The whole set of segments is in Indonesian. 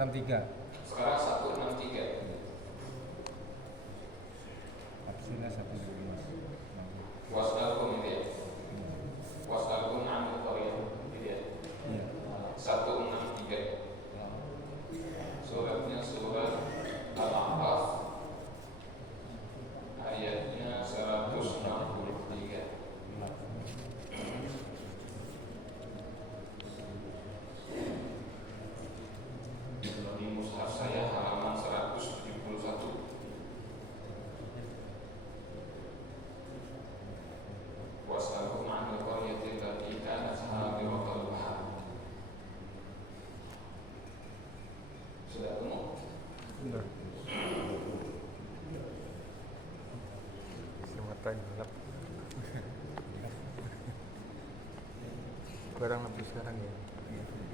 163. Sekarang 163. Absina 162. Wasdalkum ini ya. Wasdalkum anil qaryah gitu ya. Iya. 163. Suratnya surat Al-A'raf, ayatnya 163. Di mushaf saya halaman 171. Was'alhum 'anil qaryati allati kanat hadiratal bahr. Sudah ketemu? Benar. Mata gelap. Kurang lebih sekarang ya.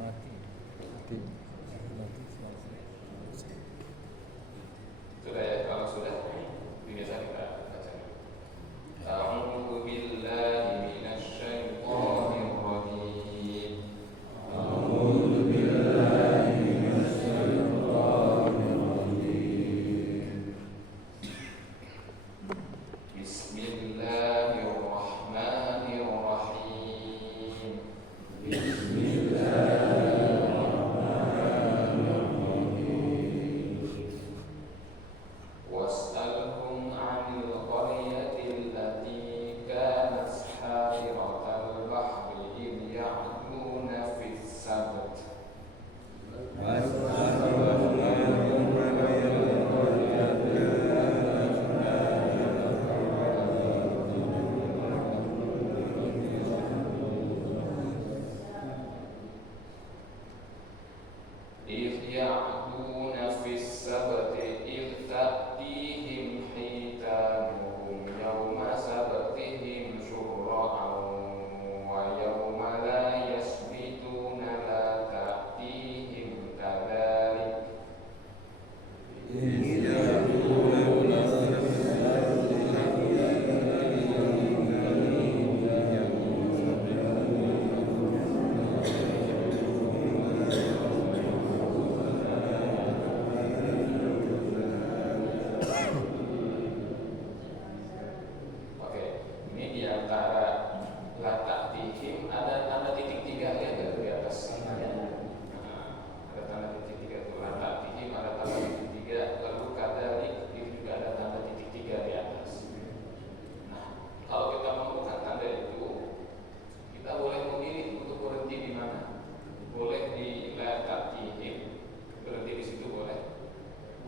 Mati. Sudah ya, kalau sudah biasa kita baca. A'udzu billahi minasy syaithanir rajim. A'udzu billahi minasy syaithanir rajim. Bismillahirrahmanirrahim. Was'alhum 'anil qaryati allati kanat hadiratal bahri idh ya'duna fis sabt. إذ يعدون في السبت إذ تأتيهم حيتانهم يوم سبتهم شرعا ويوم لا يسبتون لا تأتيهم كذلك. Oke, ini di antara latak tihim ada tanda titik tiga ya di atas. Nah, ada tanda titik tiga itu latak tihim, ada tanda titik tiga, lalu kadalik itu juga ada tanda titik tiga di atas. Nah, kalau kita menemukan tanda itu, kita boleh memilih untuk berhenti di mana. Boleh di latak tihim, berhenti di situ boleh.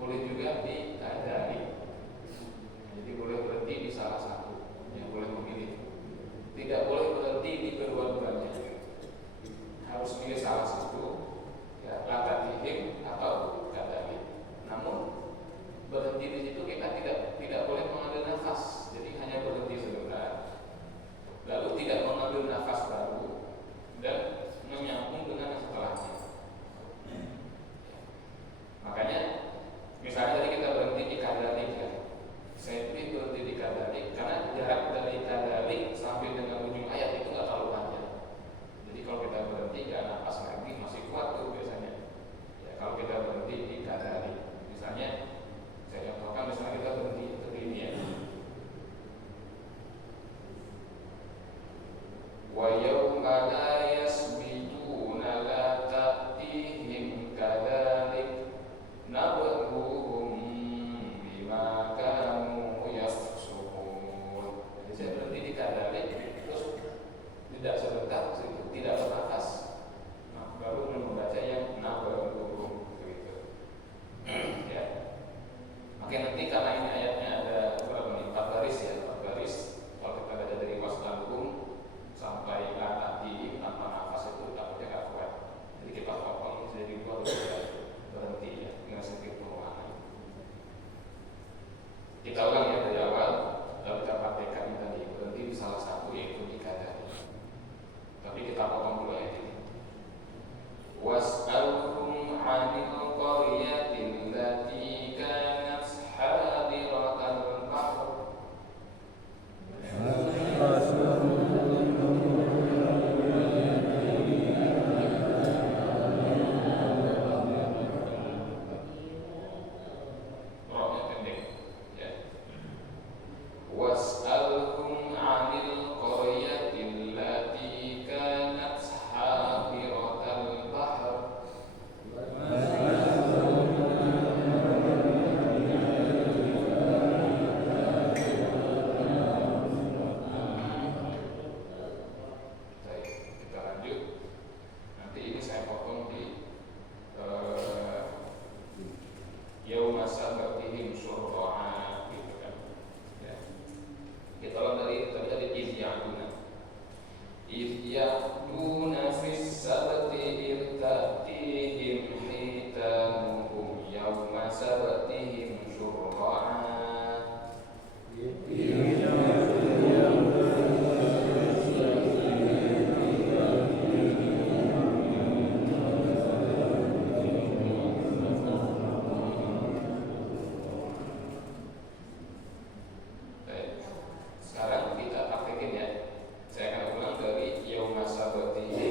Boleh juga di kadalik. Jadi boleh berhenti di salah satu, yang boleh memilih. Tidak boleh berhenti di kedua-duanya. Harus pilih salah satu, ya, latatihim atau kadalik. Namun berhenti di situ kita tidak boleh mengambil nafas. Jadi hanya berhenti sebentar, lalu tidak mengambil nafas baru dan menyambung dengan yang setelahnya. Makanya misalnya tadi kita berhenti di kadalik ya. Saya pilih berhenti di kadalik karena jarak dari kadalik sampai dengan ujung ayat itu nggak terlalu panjang. Jadi kalau kita berhenti nggak nafas lagi masih kuat tuh biasanya. Ya, kalau kita berhenti di kadalik, misalnya saya contohkan, misalnya kita berhenti seperti ini ya. Wa yauma la yasbituna la ta'tihim kadalik nabluhum bima kanu yafsukun. Jadi saya berhenti di kadalik, terus tidak sebentar, tidak bernafas, nah, baru membaca yang nabluhum begitu. Ya. Oke, nanti karena ini ayatnya ada berapa nih? 4 baris ya, 4 baris. Kalau kita baca dari wasdalhum sampai latatihim ya'duna fis sabti irtatihim hitanuhum yawma sabtihim syurra'a. Sekarang kita praktekin ya. Saya akan ulang dari yauma sabtihim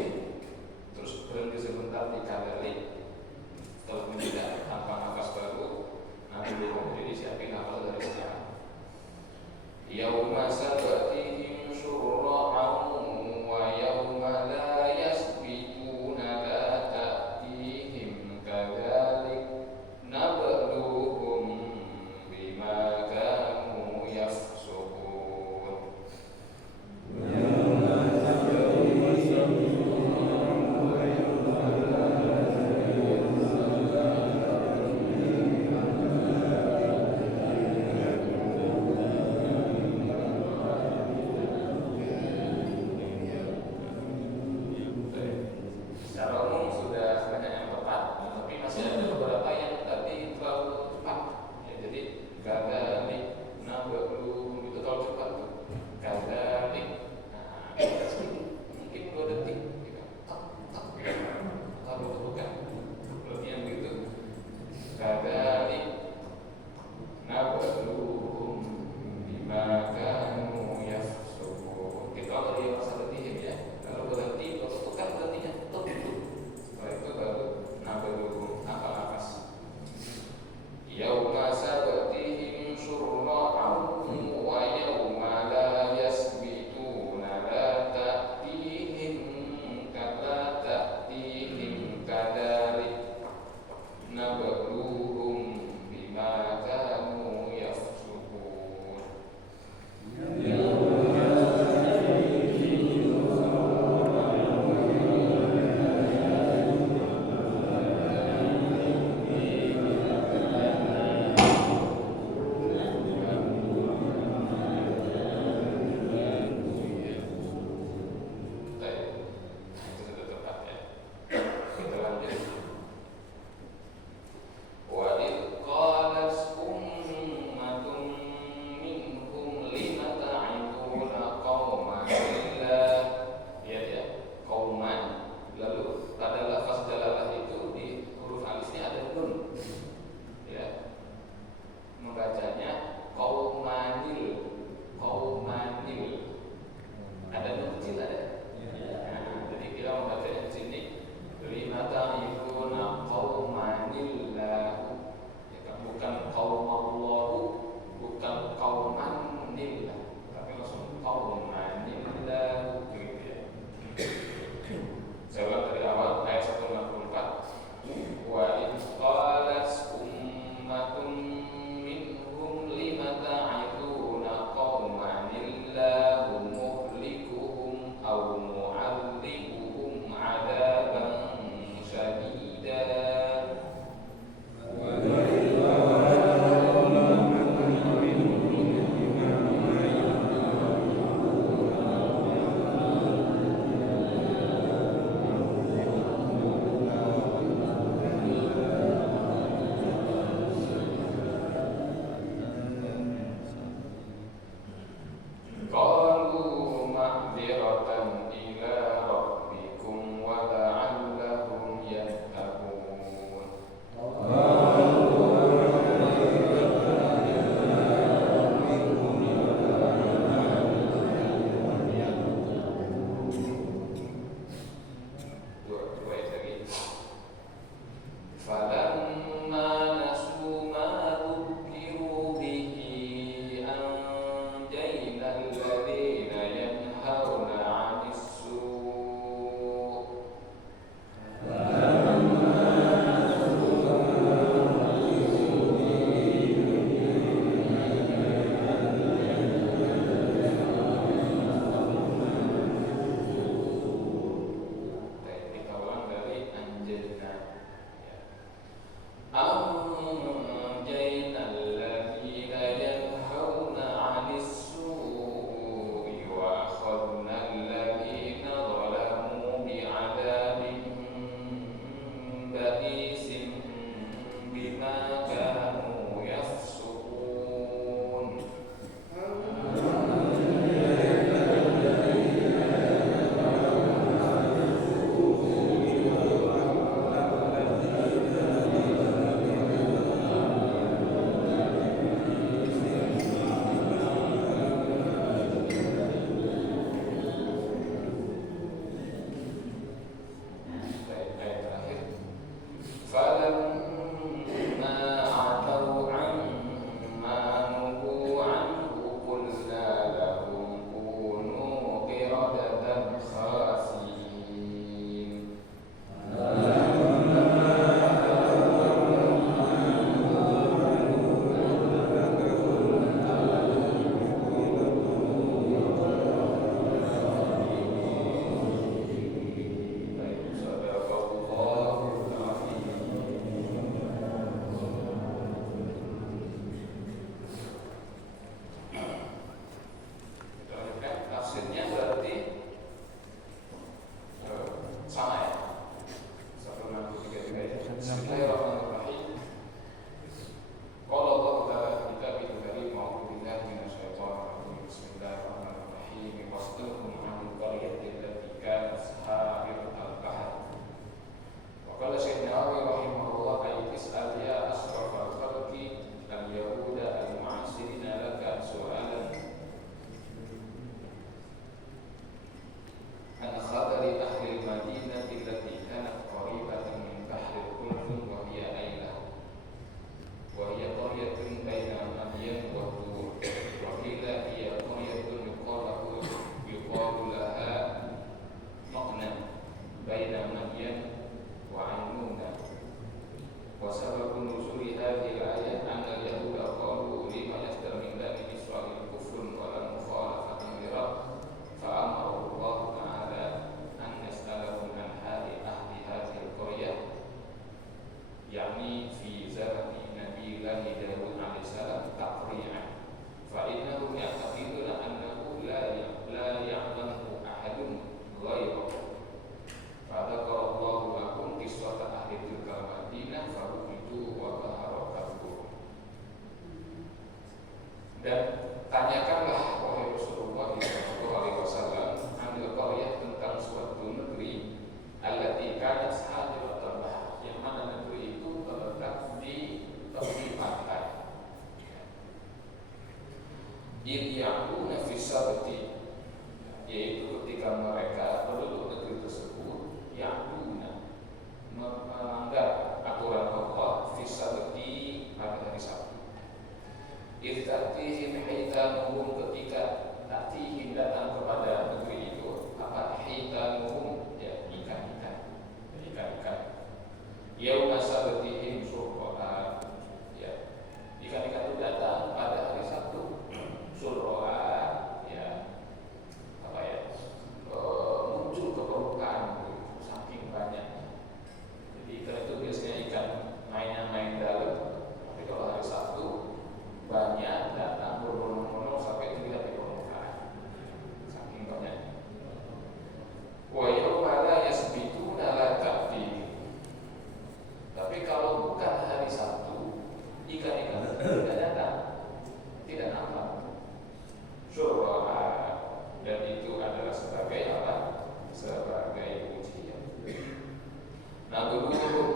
nabluhum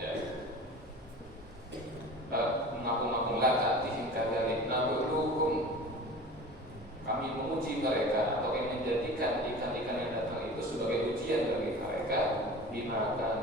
ya. Mengaku-ngaku la ta'tihim kadzalik nabluhum, kami menguji mereka atau ingin menjadikan ikan-ikan yang datang itu sebagai ujian bagi mereka bima